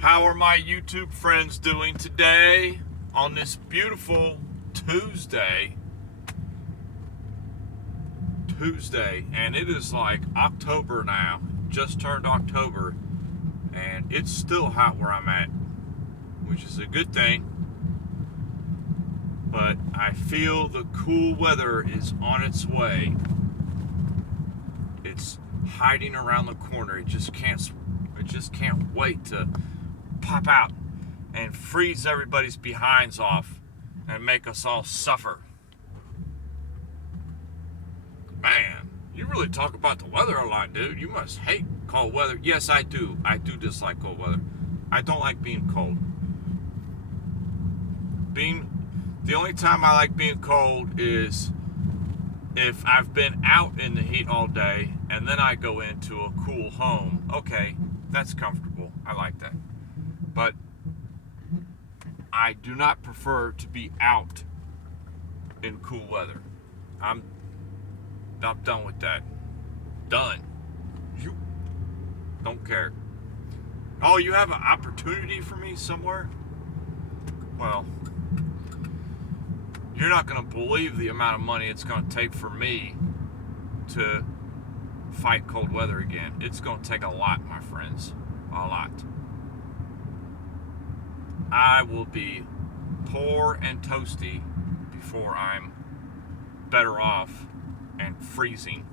How are my YouTube friends doing today on this beautiful Tuesday? And it is like October now, just turned October, and it's still hot where I'm at, which is a good thing. But I feel the cool weather is on its way. It's hiding around the corner. It just can't wait to pop out and freeze everybody's behinds off and make us all suffer. Man, you really talk about the weather a lot, dude. You must hate cold weather. Yes, I do. I do dislike cold weather. I don't like being cold. The only time I like being cold is if I've been out in the heat all day and then I go into a cool home. Okay, that's comfortable. I like that. But I do not prefer to be out in cool weather. I'm done with that. Done. You don't care. Oh, you have an opportunity for me somewhere? Well, you're not going to believe the amount of money it's going to take for me to fight cold weather again. It's going to take a lot, my friends. A lot. I will be poor and toasty before I'm better off and freezing.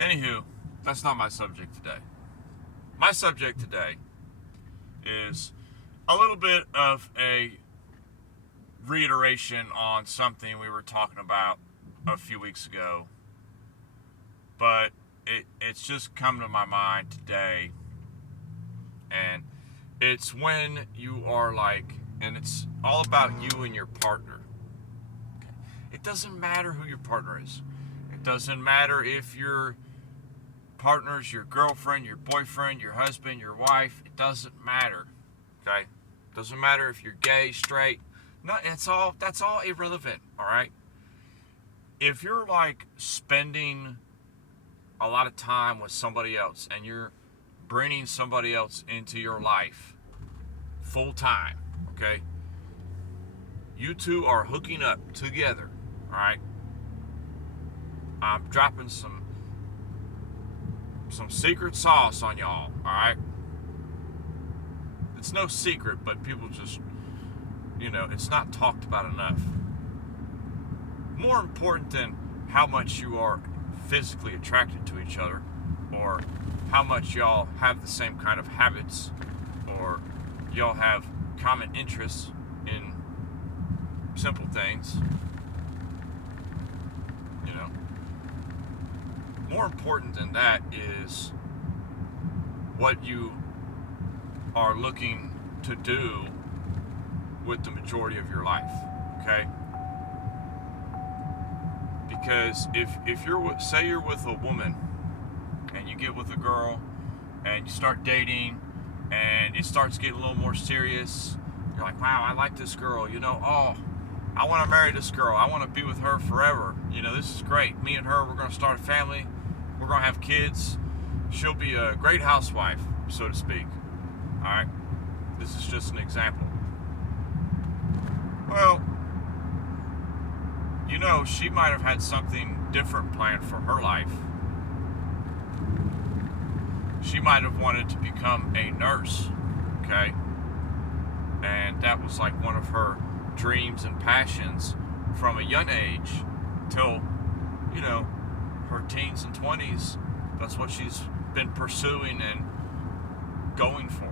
Anywho, that's not my subject today. My subject today is a little bit of a reiteration on something we were talking about a few weeks ago, but it's just come to my mind today, and it's when you are like, and it's all about you and your partner. It doesn't matter who your partner is. It doesn't matter if your partner's your girlfriend, your boyfriend, your husband, your wife. It doesn't matter. Okay? Doesn't matter if you're gay, straight. No, that's all irrelevant, all right? If you're like spending a lot of time with somebody else and you're bringing somebody else into your life full time, okay? You two are hooking up together, all right? I'm dropping some secret sauce on y'all, all right? It's no secret, but people just, it's not talked about enough. More important than how much you are physically attracted to each other, or how much y'all have the same kind of habits, or y'all have common interests in simple things. More important than that is what you are looking to do with the majority of your life, okay? Because if you're, say you're with a woman and you get with a girl and you start dating and it starts getting a little more serious, you're like, wow, I like this girl, I want to marry this girl, I want to be with her forever, this is great, me and her, we're going to start a family, we're going to have kids, she'll be a great housewife, so to speak. Alright, this is just an example. Well, she might have had something different planned for her life. She might have wanted to become a nurse, okay? And that was like one of her dreams and passions from a young age till, her teens and 20s. That's what she's been pursuing and going for.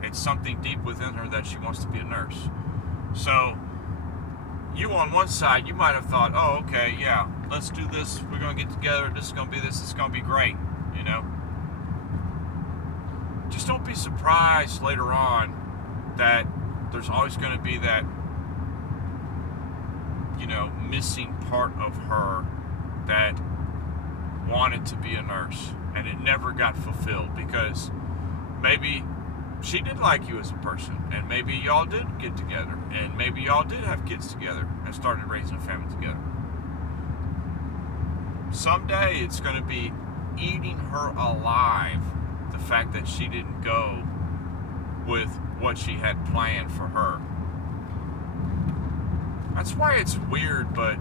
It's something deep within her that she wants to be a nurse. So you on one side, you might have thought, oh, okay, yeah, let's do this, we're going to get together, this is going to be this, it's going to be great, Just don't be surprised later on that there's always going to be that, missing part of her that wanted to be a nurse and it never got fulfilled, because maybe she did like you as a person, and maybe y'all did get together, and maybe y'all did have kids together and started raising a family together. Someday it's going to be eating her alive, the fact that she didn't go with what she had planned for her. That's why it's weird, but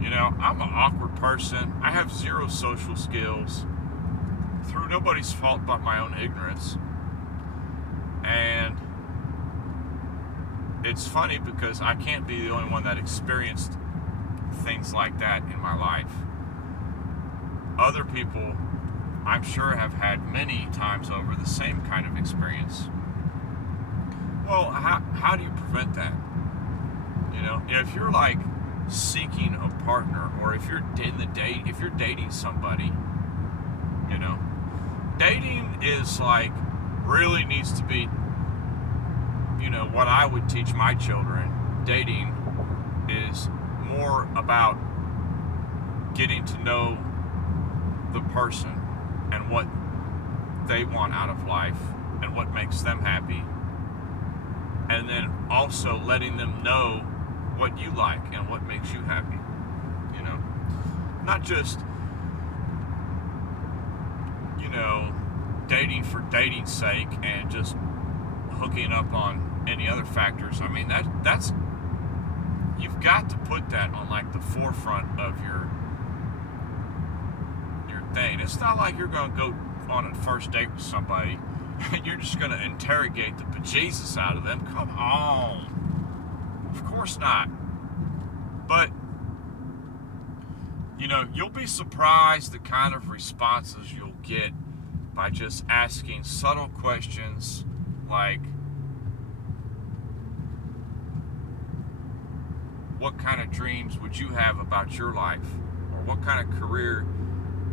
I'm an awkward person. I have zero social skills through nobody's fault but my own ignorance. And it's funny because I can't be the only one that experienced things like that in my life. Other people, I'm sure, have had many times over the same kind of experience. Well, how do you prevent that? If you're like seeking a partner, or if you're dating somebody, dating is like really needs to be, what I would teach my children. Dating is more about getting to know the person and what they want out of life and what makes them happy, and then also letting them know what you like and what makes you happy. Not just dating for dating's sake and just hooking up on any other factors. I mean, that's you've got to put that on like the forefront of your thing. It's not like you're going to go on a first date with somebody and you're just going to interrogate the bejesus out of them. Come on. Of course not. But you'll be surprised the kind of responses you'll get by just asking subtle questions like, what kind of dreams would you have about your life? Or what kind of career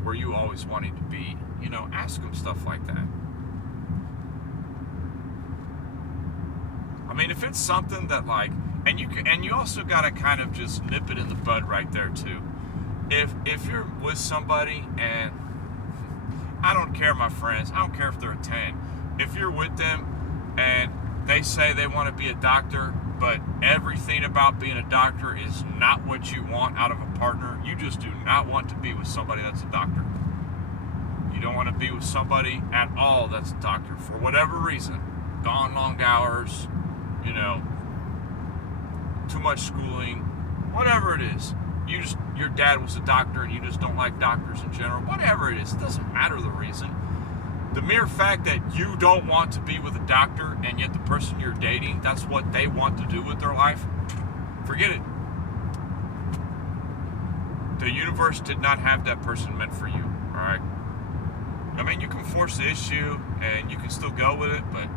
were you always wanting to be? Ask them stuff like that. I mean, if it's something that like, and you also got to kind of just nip it in the bud right there too. If you're with somebody, and I don't care, my friends, I don't care if they're a 10. If you're with them and they say they want to be a doctor, but everything about being a doctor is not what you want out of a partner, you just do not want to be with somebody that's a doctor. You don't want to be with somebody at all that's a doctor for whatever reason. Gone long hours, too much schooling, whatever it is. Your dad was a doctor and you just don't like doctors in general. Whatever it is, it doesn't matter the reason. The mere fact that you don't want to be with a doctor and yet the person you're dating, that's what they want to do with their life, forget it. The universe did not have that person meant for you, all right? I mean, you can force the issue and you can still go with it, but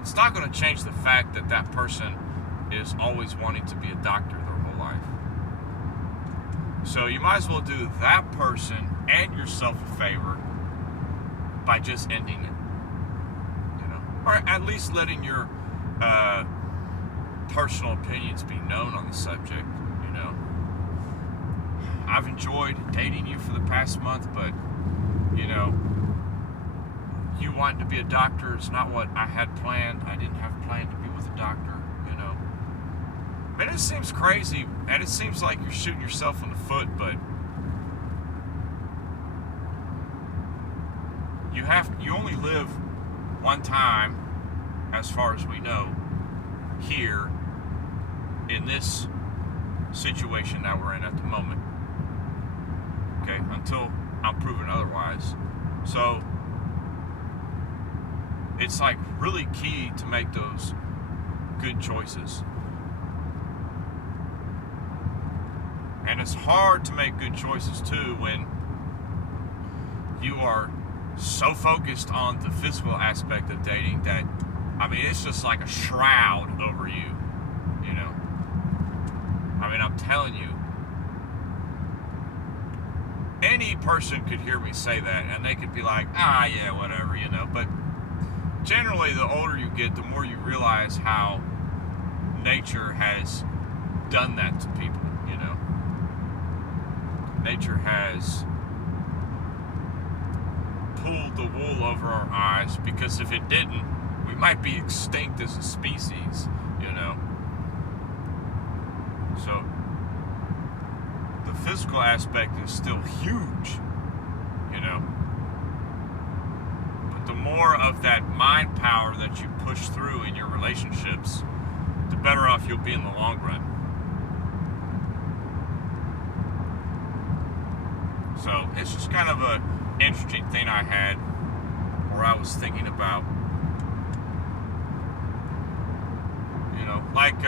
it's not going to change the fact that that person is always wanting to be a doctor their whole life. So you might as well do that person and yourself a favor by just ending it, or at least letting your personal opinions be known on the subject. I've enjoyed dating you for the past month, but you wanting to be a doctor is not what I had planned. I didn't have planned to be with a doctor. And it seems crazy, and it seems like you're shooting yourself in the foot, but you only live one time, as far as we know, here in this situation that we're in at the moment. Okay, until I'm proven otherwise. So it's like really key to make those good choices. And it's hard to make good choices too when you are so focused on the physical aspect of dating that, I mean, it's just like a shroud over you, I mean, I'm telling you, any person could hear me say that and they could be like, yeah, whatever, but generally the older you get, the more you realize how nature has done that to people. Nature has pulled the wool over our eyes, because if it didn't, we might be extinct as a species, So the physical aspect is still huge, know. But the more of that mind power that you push through in your relationships, the better off you'll be in the long run. So it's just kind of an interesting thing I had where I was thinking about, you know, like,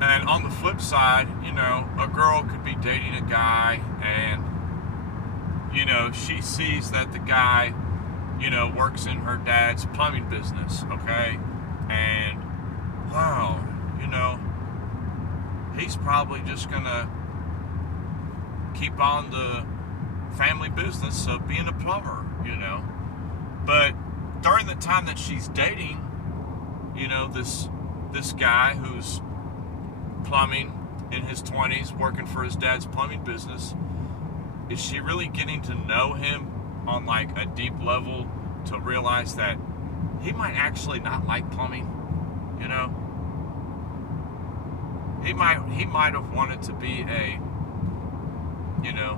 and on the flip side, you know, a girl could be dating a guy and, you know, she sees that the guy, you know, works in her dad's plumbing business, okay? And, wow, you know, he's probably just gonna keep on the family business of being a plumber, you know. But during the time that she's dating, you know, this guy who's plumbing in his 20s, working for his dad's plumbing business, is she really getting to know him on like a deep level to realize that he might actually not like plumbing, you know? He might have wanted to be a, you know,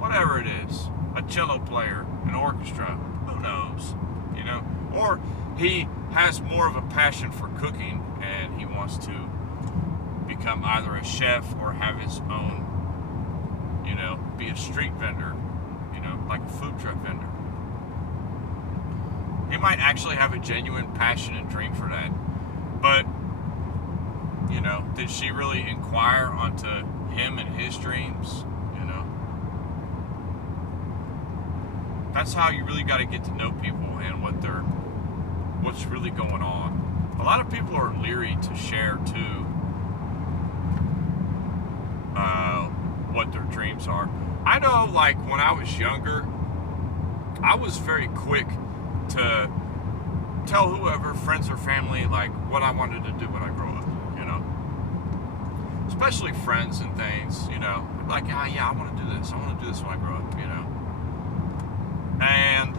whatever it is, a cello player, an orchestra, who knows, you know? Or he has more of a passion for cooking and he wants to become either a chef or have his own, you know, be a street vendor, you know, like a food truck vendor. He might actually have a genuine passion and dream for that. But, you know, did she really inquire onto him and his dreams? You know? That's how you really got to get to know people and what's really going on. A lot of people are leery to share too what their dreams are. I know, like, when I was younger, I was very quick to tell whoever, friends or family, like, what I wanted to do when I grow up, you know? Especially friends and things, you know? Like, yeah, I want to do this. I want to do this when I grow up, you know? And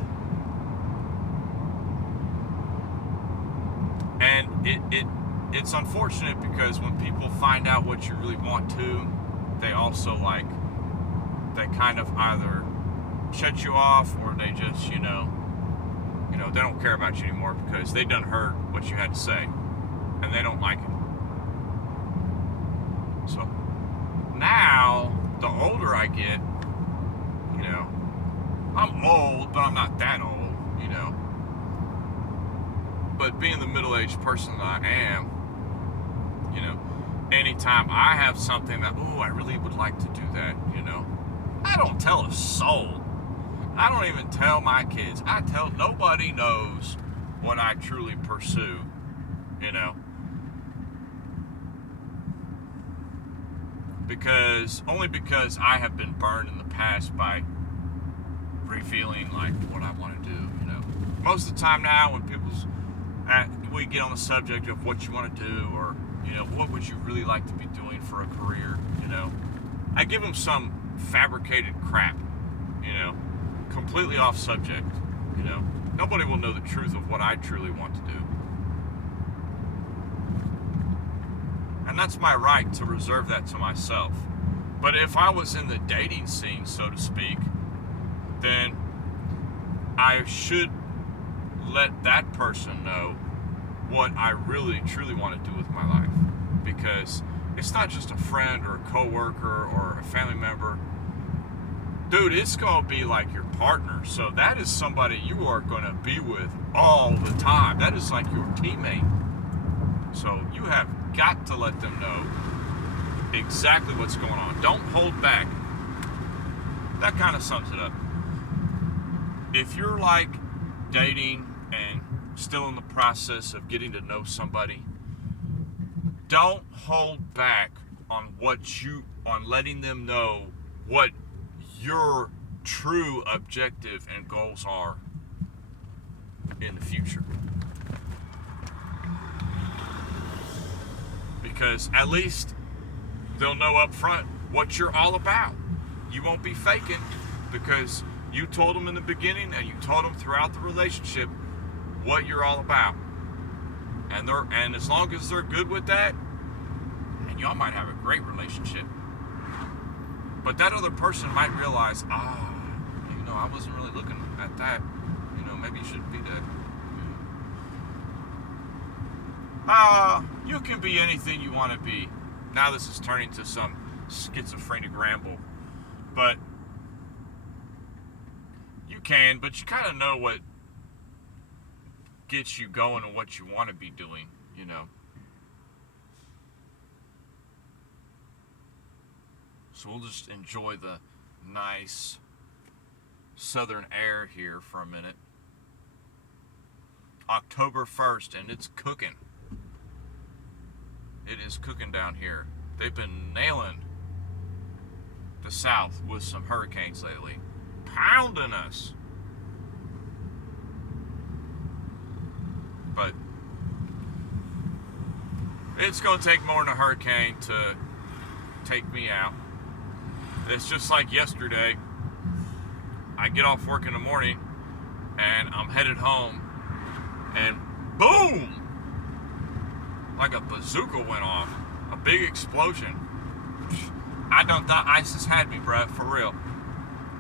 it's unfortunate because when people find out what you really want to, they also, like, they kind of either shut you off or they just, you know, they don't care about you anymore because they done heard what you had to say and they don't like it. So now, the older I get, you know, I'm old, but I'm not that old, you know. But being the middle-aged person that I am, you know, anytime I have something that, I really would like to do that, you know, I don't tell a soul. I don't even tell my kids. Nobody knows what I truly pursue, you know. Only because I have been burned in the past by revealing, like, what I want to do, you know. Most of the time now when we get on the subject of what you want to do or, you know, what would you really like to be doing for a career, you know, I give them some fabricated crap, you know, completely off subject, you know. Nobody will know the truth of what I truly want to do. And that's my right to reserve that to myself. But if I was in the dating scene, so to speak, then I should let that person know what I really, truly want to do with my life. Because it's not just a friend or a coworker or a family member. Dude, it's going to be like your partner. So that is somebody you are going to be with all the time. That is like your teammate. So you have got to let them know exactly what's going on. Don't hold back. That kind of sums it up. If you're like dating and still in the process of getting to know somebody, don't hold back on letting them know what your true objective and goals are in the future. Because at least they'll know up front what you're all about. You won't be faking because you told them in the beginning and you told them throughout the relationship what you're all about. And as long as they're good with that, and y'all might have a great relationship. But that other person might realize, I wasn't really looking at that. Maybe you shouldn't be that. You can be anything you want to be. Now this is turning to some schizophrenic ramble. But you can, but you kind of know what gets you going and what you want to be doing, So we'll just enjoy the nice southern air here for a minute. October 1st, and it's cooking. It is cooking down here. They've been nailing the South with some hurricanes lately. Pounding us. But it's going to take more than a hurricane to take me out. It's just like yesterday. I get off work in the morning and I'm headed home and boom! Like a bazooka went off. A big explosion. I done thought ISIS had me, bruh, for real.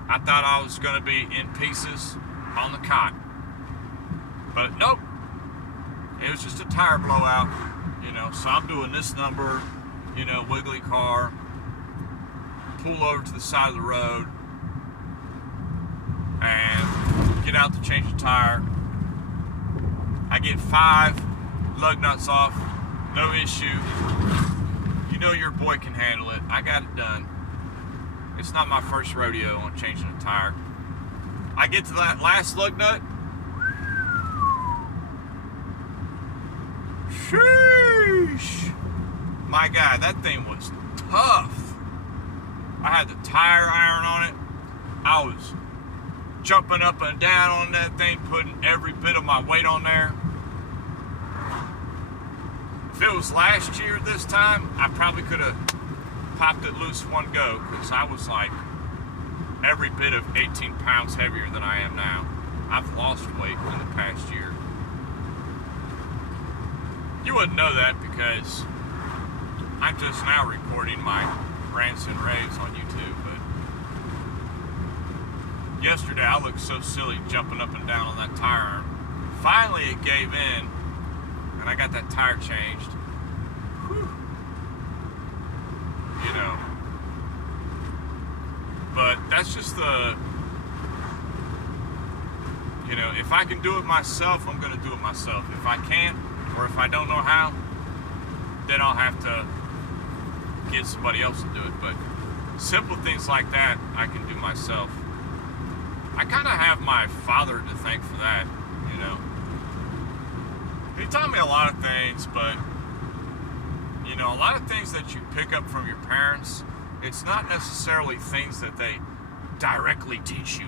I thought I was going to be in pieces on the cot. But nope. It was just a tire blowout, so I'm doing this number, wiggly car, pull over to the side of the road, and get out to change the tire. I get 5 lug nuts off, no issue. Your boy can handle it. I got it done. It's not my first rodeo on changing a tire. I get to that last lug nut. Sheesh! My God, that thing was tough. I had the tire iron on it. I was jumping up and down on that thing, putting every bit of my weight on there. If it was last year this time, I probably could have popped it loose one go, because I was like every bit of 18 pounds heavier than I am now. I've lost weight in the past year. You wouldn't know that because I'm just now recording my rants and raves on YouTube, but yesterday I looked so silly jumping up and down on that tire. Finally it gave in, and I got that tire changed. Whew. But that's just if I can do it myself, I'm going to do it myself. If I can't, or if I don't know how, then I'll have to get somebody else to do it. But simple things like that, I can do myself. I kind of have my father to thank for that, He taught me a lot of things, but, a lot of things that you pick up from your parents, it's not necessarily things that they directly teach you,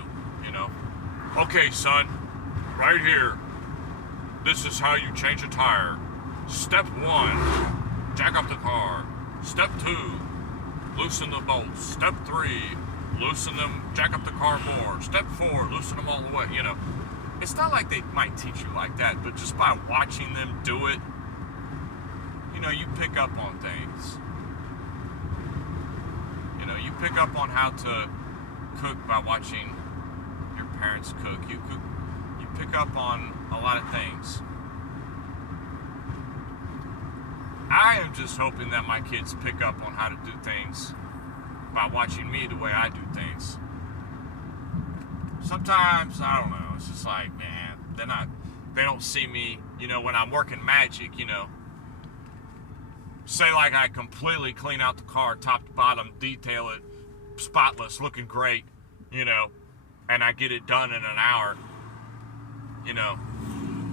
Okay, son, right here, this is how you change a tire. Step 1, jack up the car. Step 2, loosen the bolts. Step 3, loosen them, jack up the car more. Step 4, loosen them all the way, It's not like they might teach you like that, but just by watching them do it, you pick up on things. You pick up on how to cook by watching your parents cook. You pick up on a lot of things. I am just hoping that my kids pick up on how to do things by watching me the way I do things. Sometimes, I don't know, it's just like, man, they don't see me, when I'm working magic, say like I completely clean out the car, top to bottom, detail it, spotless, looking great, and I get it done in an hour,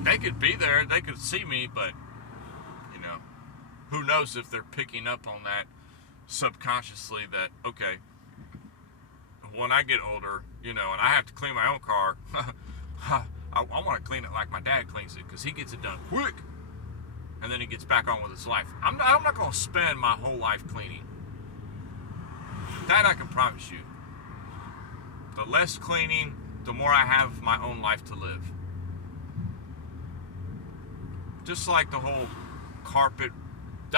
they could be there, they could see me, but, who knows if they're picking up on that subconsciously that, okay, when I get older, and I have to clean my own car, I want to clean it like my dad cleans it, because he gets it done quick, and then he gets back on with his life. I'm not going to spend my whole life cleaning. That I can promise you. The less cleaning, the more I have my own life to live. Just like the whole carpet.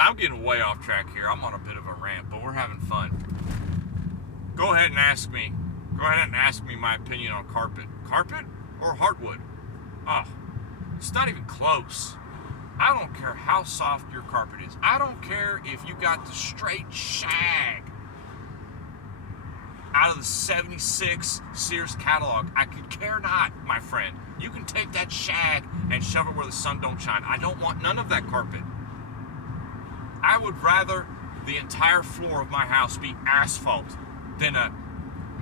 I'm getting way off track here. I'm on a bit of a rant, but we're having fun. Go ahead and ask me. Go ahead and ask me my opinion on carpet. Carpet or hardwood? Oh, it's not even close. I don't care how soft your carpet is. I don't care if you got the straight shag out of the 76 Sears catalog. I could care not, my friend. You can take that shag and shove it where the sun don't shine. I don't want none of that carpet. I would rather the entire floor of my house be asphalt than a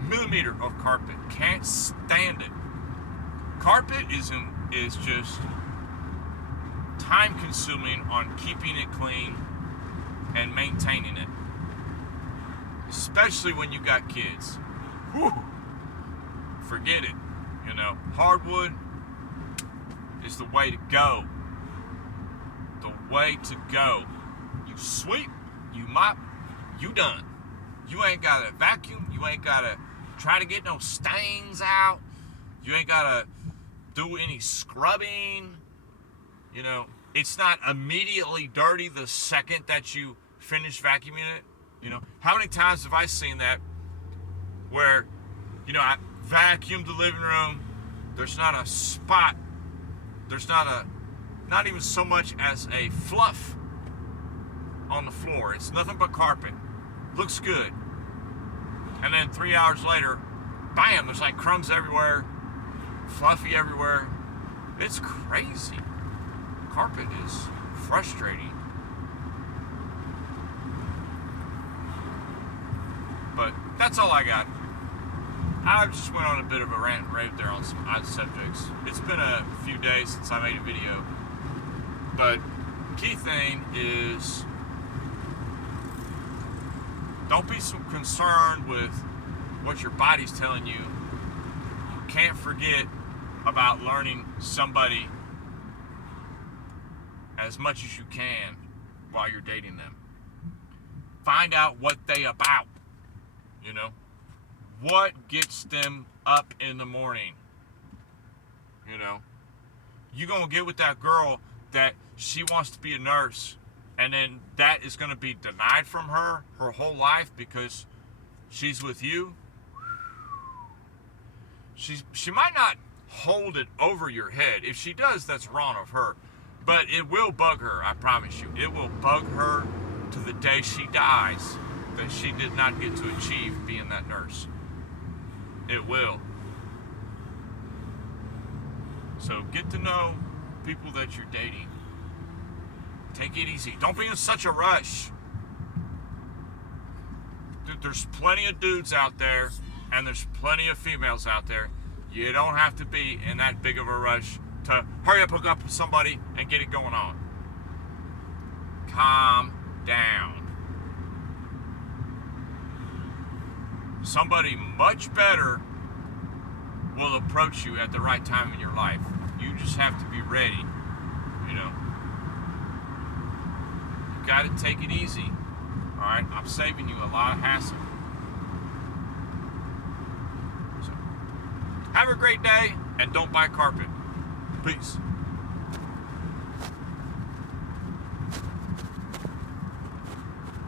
millimeter of carpet. Can't stand it. Carpet is just time consuming on keeping it clean and maintaining it. Especially when you got kids. Whew. Forget it. You know, hardwood is the way to go. The way to go. You sweep, you mop, you done. You ain't gotta vacuum, you ain't gotta try to get no stains out, you ain't gotta do any scrubbing. You know, it's not immediately dirty the second that you finish vacuuming it. You know, how many times have I seen that where, you know, I vacuumed the living room, there's not a spot, there's not even so much as a fluff on the floor. It's nothing but carpet. Looks good. And then 3 hours later, bam, there's like crumbs everywhere, fluffy everywhere. It's crazy. Carpet is frustrating. But that's all I got. I just went on a bit of a rant and rave there on some odd subjects. It's been a few days since I made a video. But key thing is, don't be so concerned with what your body's telling you. You can't forget about learning somebody as much as you can while you're dating them. Find out what they about. You know, what gets them up in the morning? You know, you gonna get with that girl that she wants to be a nurse, and then that is gonna be denied from her whole life because she's with you. She might not hold it over your head. If she does, that's wrong of her. But it will bug her, I promise you. It will bug her to the day she dies that she did not get to achieve being that nurse. It will. So get to know people that you're dating. Take it easy. Don't be in such a rush. There's plenty of dudes out there, and there's plenty of females out there. You don't have to be in that big of a rush to hurry up, hook up with somebody, and get it going on. Calm down. Somebody much better will approach you at the right time in your life. You just have to be ready, you know. You got to take it easy, all right? I'm saving you a lot of hassle. So, have a great day, and don't buy carpet. Peace.